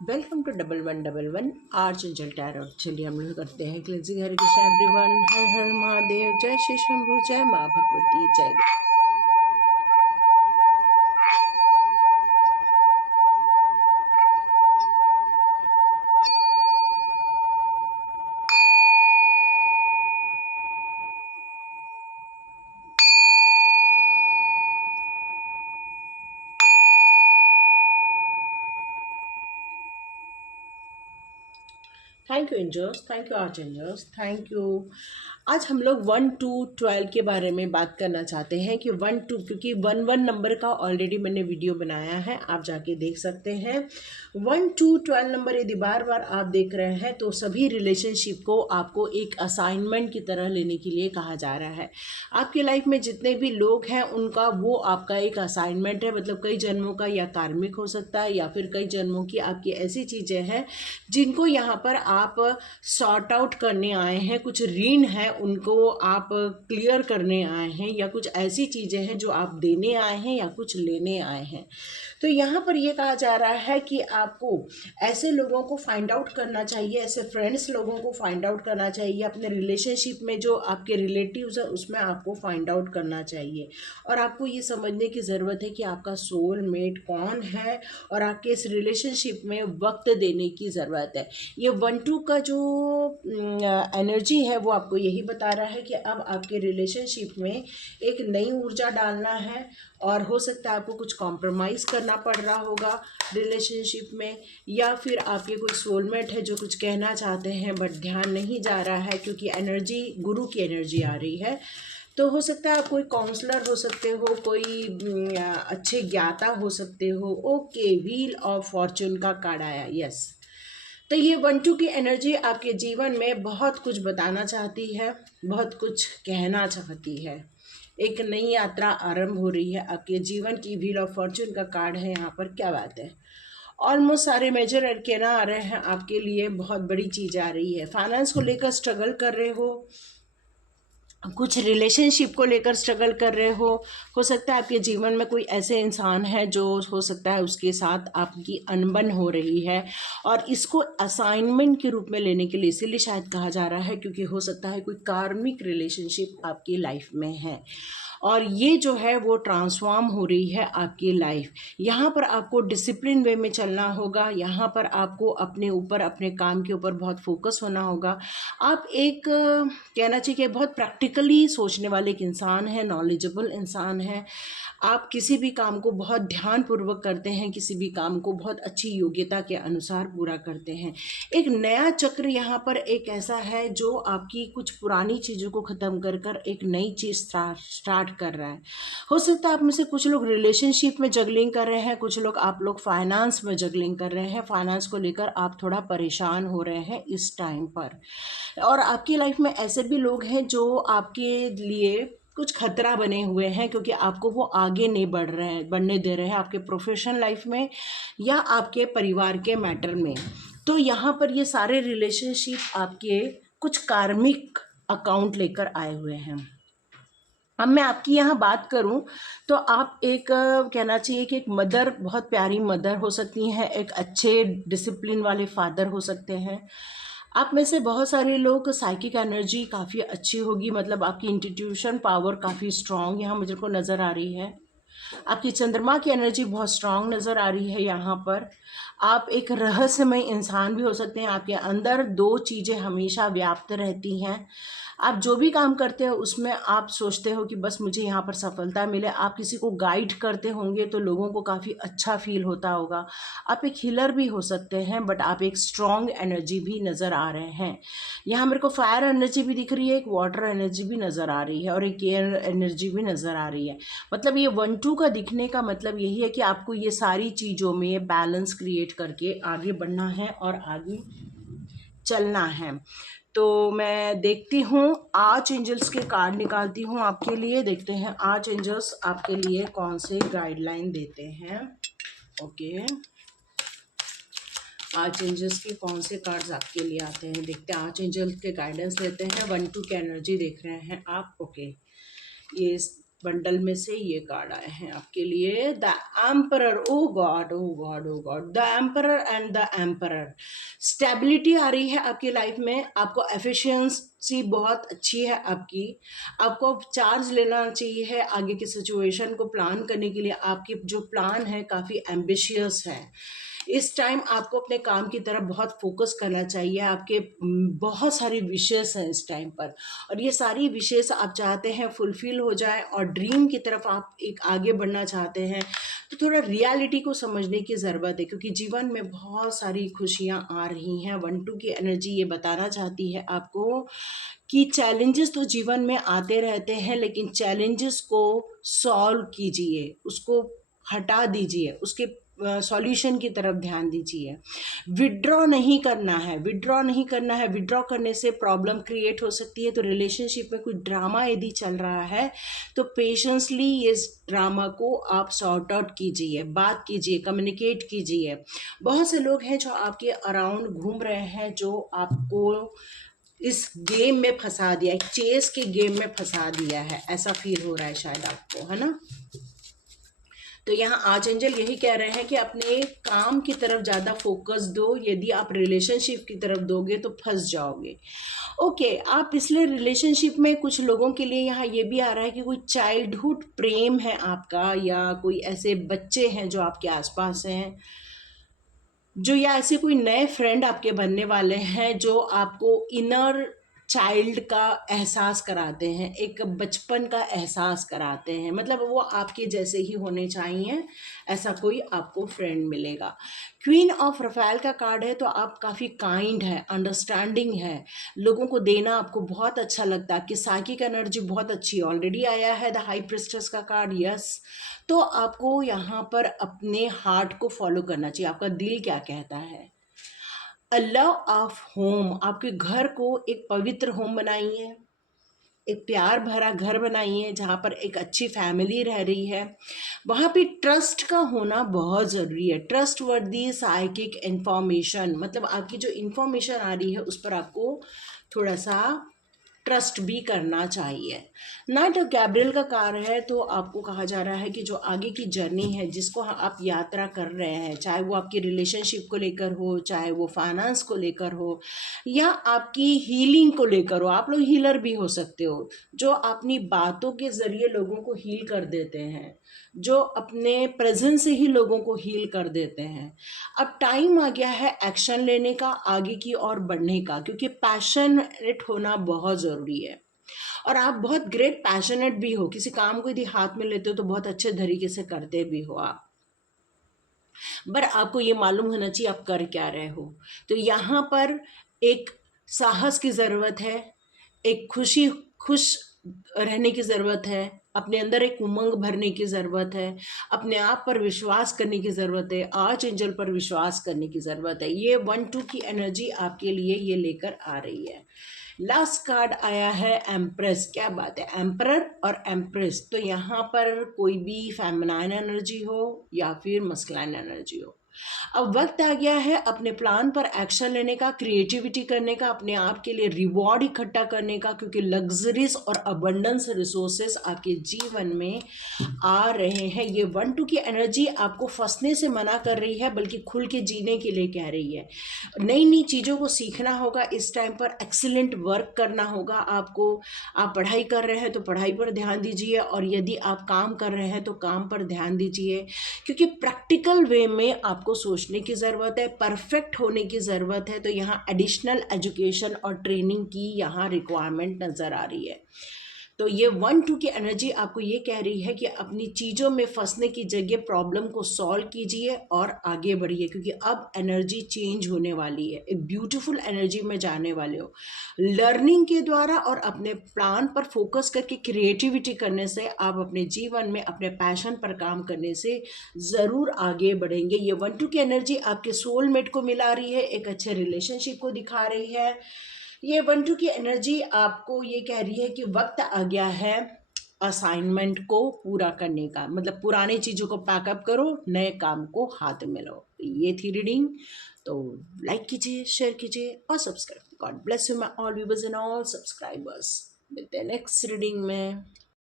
Welcome to 1111 आर्चेंजल tarot. चलिए हम लोग करते हैं क्लेंजिंग। हरे कृष्णा एवरीवन, हर हर महादेव, जय श्री शंभू, जय माँ भगवती, जय। Thank you angels, thank you archangels, thank you. आज हम लोग 1 to 12 के बारे में बात करना चाहते हैं कि 1 2, क्योंकि 1 नंबर का ऑलरेडी मैंने वीडियो बनाया है, आप जाके देख सकते हैं। 1 to 12 नंबर यदि बार बार आप देख रहे हैं तो सभी रिलेशनशिप को आपको एक असाइनमेंट की तरह लेने के लिए कहा जा रहा है। आपकी लाइफ में जितने भी लोग हैं उनका वो आपका एक असाइनमेंट है, मतलब कई जन्मों का या कार्मिक हो सकता है या फिर कई जन्मों की आपकी ऐसी चीज़ें हैं जिनको यहाँ पर आप सॉर्ट आउट करने आए हैं। कुछ ऋण है उनको आप क्लियर करने आए हैं, या कुछ ऐसी चीज़ें हैं जो आप देने आए हैं या कुछ लेने आए हैं। तो यहाँ पर ये कहा जा रहा है कि आपको ऐसे लोगों को फाइंड आउट करना चाहिए, ऐसे फ्रेंड्स लोगों को फाइंड आउट करना चाहिए, अपने रिलेशनशिप में जो आपके रिलेटिव्स है उसमें आपको फाइंड आउट करना चाहिए। और आपको ये समझने की ज़रूरत है कि आपका सोलमेट कौन है और आपके इस रिलेशनशिप में वक्त देने की ज़रूरत है। ये 1 2 का जो एनर्जी है वो आपको यही बता रहा है कि अब आपके रिलेशनशिप में एक नई ऊर्जा डालना है, और हो सकता है आपको कुछ कॉम्प्रोमाइज़ करना पड़ रहा होगा रिलेशनशिप में, या फिर आपके कोई सोलमेट है जो कुछ कहना चाहते हैं बट ध्यान नहीं जा रहा है क्योंकि एनर्जी गुरु की एनर्जी आ रही है। तो हो सकता है आप कोई काउंसलर हो सकते हो, कोई अच्छे ज्ञाता हो सकते हो। ओके, व्हील ऑफ फॉर्चून का कार्ड आया, यस। तो ये 1 2 की एनर्जी आपके जीवन में बहुत कुछ बताना चाहती है, बहुत कुछ कहना चाहती है। एक नई यात्रा आरंभ हो रही है आपके जीवन की। व्हील ऑफ फॉर्चून का कार्ड है यहाँ पर, क्या बात है। ऑलमोस्ट सारे मेजर अरकेना आ रहे हैं आपके लिए, बहुत बड़ी चीज़ आ रही है। फाइनेंस को लेकर स्ट्रगल कर रहे हो, कुछ रिलेशनशिप को लेकर स्ट्रगल कर रहे हो सकता है आपके जीवन में कोई ऐसे इंसान है जो हो सकता है उसके साथ आपकी अनबन हो रही है, और इसको असाइनमेंट के रूप में लेने के लिए इसीलिए शायद कहा जा रहा है क्योंकि हो सकता है कोई कार्मिक रिलेशनशिप आपकी लाइफ में है, और ये जो है वो ट्रांसफॉर्म हो रही है आपकी लाइफ। यहाँ पर आपको डिसिप्लिन वे में चलना होगा, यहाँ पर आपको अपने ऊपर, अपने काम के ऊपर बहुत फोकस होना होगा। आप एक कहना चाहिए कि बहुत प्रैक्टिकली सोचने वाले एक इंसान है, नॉलेजेबल इंसान है। आप किसी भी काम को बहुत ध्यानपूर्वक करते हैं, किसी भी काम को बहुत अच्छी योग्यता के अनुसार पूरा करते हैं। एक नया चक्र यहाँ पर एक ऐसा है जो आपकी कुछ पुरानी चीज़ों को ख़त्म कर कर एक नई चीज़ स्टार्ट कर रहा है। हो सकता है आप में से कुछ लोग रिलेशनशिप में जगलिंग कर रहे हैं, कुछ लोग आप लोग फाइनेंस में जगलिंग कर रहे हैं। फाइनेंस को लेकर आप थोड़ा परेशान हो रहे हैं इस टाइम पर, और आपकी लाइफ में ऐसे भी लोग हैं जो आपके लिए कुछ खतरा बने हुए हैं क्योंकि आपको वो आगे नहीं बढ़ने दे रहे हैं आपके प्रोफेशनल लाइफ में या आपके परिवार के मैटर में। तो यहाँ पर ये सारे रिलेशनशिप आपके कुछ कार्मिक अकाउंट लेकर आए हुए हैं। अब मैं आपकी यहाँ बात करूँ तो आप एक कहना चाहिए कि एक मदर, बहुत प्यारी मदर हो सकती हैं, एक अच्छे डिसिप्लिन वाले फादर हो सकते हैं। आप में से बहुत सारे लोग साइकिक एनर्जी काफ़ी अच्छी होगी, मतलब आपकी इंट्यूशन पावर काफ़ी स्ट्रांग यहाँ मुझे को नज़र आ रही है। आपकी चंद्रमा की एनर्जी बहुत स्ट्रांग नज़र आ रही है यहाँ पर। आप एक रहस्यमय इंसान भी हो सकते हैं, आपके अंदर दो चीज़ें हमेशा व्याप्त रहती हैं। आप जो भी काम करते हो उसमें आप सोचते हो कि बस मुझे यहाँ पर सफलता मिले। आप किसी को गाइड करते होंगे तो लोगों को काफ़ी अच्छा फील होता होगा। आप एक हीलर भी हो सकते हैं, बट आप एक स्ट्रॉन्ग एनर्जी भी नज़र आ रहे हैं। यहाँ मेरे को फायर एनर्जी भी दिख रही है, एक वाटर एनर्जी भी नज़र आ रही है, और एक एयर एनर्जी भी नज़र आ रही है। मतलब ये 1 2 का दिखने का मतलब यही है कि आपको ये सारी चीज़ों में बैलेंस क्रिएट करके आगे बढ़ना है और आगे चलना है। तो मैं देखती हूँ, आर्च एंजल्स के कार्ड निकालती हूँ आपके लिए। देखते हैं आर्च एंजल्स आपके लिए कौन से गाइडलाइन देते हैं। ओके, आर्च एंजल्स के कौन से कार्ड्स आपके लिए आते हैं, देखते हैं। आर्च एंजल्स के गाइडेंस लेते हैं। 1 2 की एनर्जी देख रहे हैं आप। ओके, ये बंडल में से ये कार्ड आए हैं आपके लिए, the emperor. Oh God, oh God, oh God, the emperor and the emperor. Stability आ रही है आपकी लाइफ में, आपको एफिशिएंसी बहुत अच्छी है आपकी, आपको चार्ज लेना चाहिए है आगे की सिचुएशन को प्लान करने के लिए। आपकी जो प्लान है काफ़ी एम्बिशियस है। इस टाइम आपको अपने काम की तरफ बहुत फोकस करना चाहिए। आपके बहुत सारी विशेष हैं इस टाइम पर, और ये सारी विशेष आप चाहते हैं फुलफिल हो जाए, और ड्रीम की तरफ आप एक आगे बढ़ना चाहते हैं। तो थोड़ा रियलिटी को समझने की ज़रूरत है, क्योंकि जीवन में बहुत सारी खुशियाँ आ रही हैं। 1-2 की एनर्जी ये बताना चाहती है आपको कि चैलेंजेस तो जीवन में आते रहते हैं, लेकिन चैलेंजेस को सॉल्व कीजिए, उसको हटा दीजिए, उसके सॉल्यूशन की तरफ ध्यान दीजिए। विड्रॉ नहीं करना है, विड्रॉ नहीं करना है। विड्रॉ करने से प्रॉब्लम क्रिएट हो सकती है। तो रिलेशनशिप में कुछ ड्रामा यदि चल रहा है तो पेशेंसली इस ड्रामा को आप सॉर्ट आउट कीजिए, बात कीजिए, कम्युनिकेट कीजिए। बहुत से लोग हैं जो आपके अराउंड घूम रहे हैं, जो आपको इस गेम में फंसा दिया, एक चेस के गेम में फंसा दिया है, ऐसा फील हो रहा है शायद आपको, है ना। तो यहाँ आर्च एंजल यही कह रहे हैं कि अपने काम की तरफ ज़्यादा फोकस दो। यदि आप रिलेशनशिप की तरफ दोगे तो फंस जाओगे। ओके, आप इसलिए रिलेशनशिप में कुछ लोगों के लिए यहाँ ये भी आ रहा है कि कोई चाइल्डहुड प्रेम है आपका, या कोई ऐसे बच्चे हैं जो आपके आसपास हैं, जो या ऐसे कोई नए फ्रेंड आपके बनने वाले हैं जो आपको इनर चाइल्ड का एहसास कराते हैं, एक बचपन का एहसास कराते हैं। मतलब वो आपके जैसे ही होने चाहिए, ऐसा कोई आपको फ्रेंड मिलेगा। क्वीन ऑफ रफेल का कार्ड है, तो आप काफ़ी काइंड है, अंडरस्टैंडिंग है, लोगों को देना आपको बहुत अच्छा लगता है। आपकी साइकिक एनर्जी बहुत अच्छी ऑलरेडी आया है, द हाई प्रिस्टेस का कार्ड, यस। तो आपको यहाँ पर अपने हार्ट को फॉलो करना चाहिए, आपका दिल क्या कहता है। अ लव ऑफ होम, आपके घर को एक पवित्र होम बनाइए, एक प्यार भरा घर बनाइए जहाँ पर एक अच्छी फैमिली रह रही है। वहाँ पे ट्रस्ट का होना बहुत ज़रूरी है, ट्रस्ट वर्दी साइकिक इंफॉर्मेशन, मतलब आपकी जो इंफॉर्मेशन आ रही है उस पर आपको थोड़ा सा ट्रस्ट भी करना चाहिए। नाइट ऑफ गैब्रियल का कार्य है, तो आपको कहा जा रहा है कि जो आगे की जर्नी है जिसको आप यात्रा कर रहे हैं, चाहे वो आपकी रिलेशनशिप को लेकर हो, चाहे वो फाइनेंस को लेकर हो, या आपकी हीलिंग को लेकर हो, आप लोग हीलर भी हो सकते हो, जो अपनी बातों के ज़रिए लोगों को हील कर देते हैं, जो अपने प्रेजेंस से ही लोगों को हील कर देते हैं। अब टाइम आ गया है एक्शन लेने का, आगे की ओर बढ़ने का, क्योंकि पैशनेट होना बहुत ज़रूरी है। और आप बहुत ग्रेट पैशनेट भी हो, किसी काम को यदि हाथ में लेते हो तो बहुत अच्छे तरीके से करते भी हो आप, पर आपको ये मालूम होना चाहिए आप कर क्या रहे हो। तो यहाँ पर एक साहस की ज़रूरत है, एक खुश रहने की ज़रूरत है, अपने अंदर एक उमंग भरने की ज़रूरत है, अपने आप पर विश्वास करने की ज़रूरत है, आर्च एंजल पर विश्वास करने की ज़रूरत है। ये 1-2 की एनर्जी आपके लिए ये लेकर आ रही है। लास्ट कार्ड आया है एम्प्रेस, क्या बात है, एम्परर और एम्प्रेस। तो यहाँ पर कोई भी फेमिनाइन एनर्जी हो या फिर मस्कुलाइन एनर्जी हो, अब वक्त आ गया है अपने प्लान पर एक्शन लेने का, क्रिएटिविटी करने का, अपने आप के लिए रिवॉर्ड इकट्ठा करने का, क्योंकि लग्जरीज और अबंडेंस रिसोर्सेस आपके जीवन में आ रहे हैं। ये 1-2 की एनर्जी आपको फंसने से मना कर रही है, बल्कि खुल के जीने के लिए कह रही है। नई नई चीज़ों को सीखना होगा, इस टाइम पर एक्सीलेंट वर्क करना होगा आपको। आप पढ़ाई कर रहे हैं तो पढ़ाई पर ध्यान दीजिए, और यदि आप काम कर रहे हैं तो काम पर ध्यान दीजिए, क्योंकि प्रैक्टिकल वे में आपको सोचने की ज़रूरत है, परफेक्ट होने की ज़रूरत है। तो यहाँ एडिशनल एजुकेशन और ट्रेनिंग की यहाँ रिक्वायरमेंट नज़र आ रही है। तो ये 1-2 की एनर्जी आपको ये कह रही है कि अपनी चीज़ों में फंसने की जगह प्रॉब्लम को सॉल्व कीजिए और आगे बढ़िए, क्योंकि अब एनर्जी चेंज होने वाली है, एक ब्यूटीफुल एनर्जी में जाने वाले हो। लर्निंग के द्वारा और अपने प्लान पर फोकस करके क्रिएटिविटी करने से आप अपने जीवन में अपने पैशन पर काम करने से ज़रूर आगे बढ़ेंगे। ये 1-2 की एनर्जी आपके सोलमेट को मिला रही है, एक अच्छे रिलेशनशिप को दिखा रही है। ये 1-2 की एनर्जी आपको ये कह रही है कि वक्त आ गया है असाइनमेंट को पूरा करने का, मतलब पुरानी चीज़ों को पैकअप करो, नए काम को हाथ में लो। ये थी रीडिंग, तो लाइक कीजिए, शेयर कीजिए और subscribe. God bless you my all viewers and all subscribers. मिलते हैं नेक्स्ट रीडिंग में।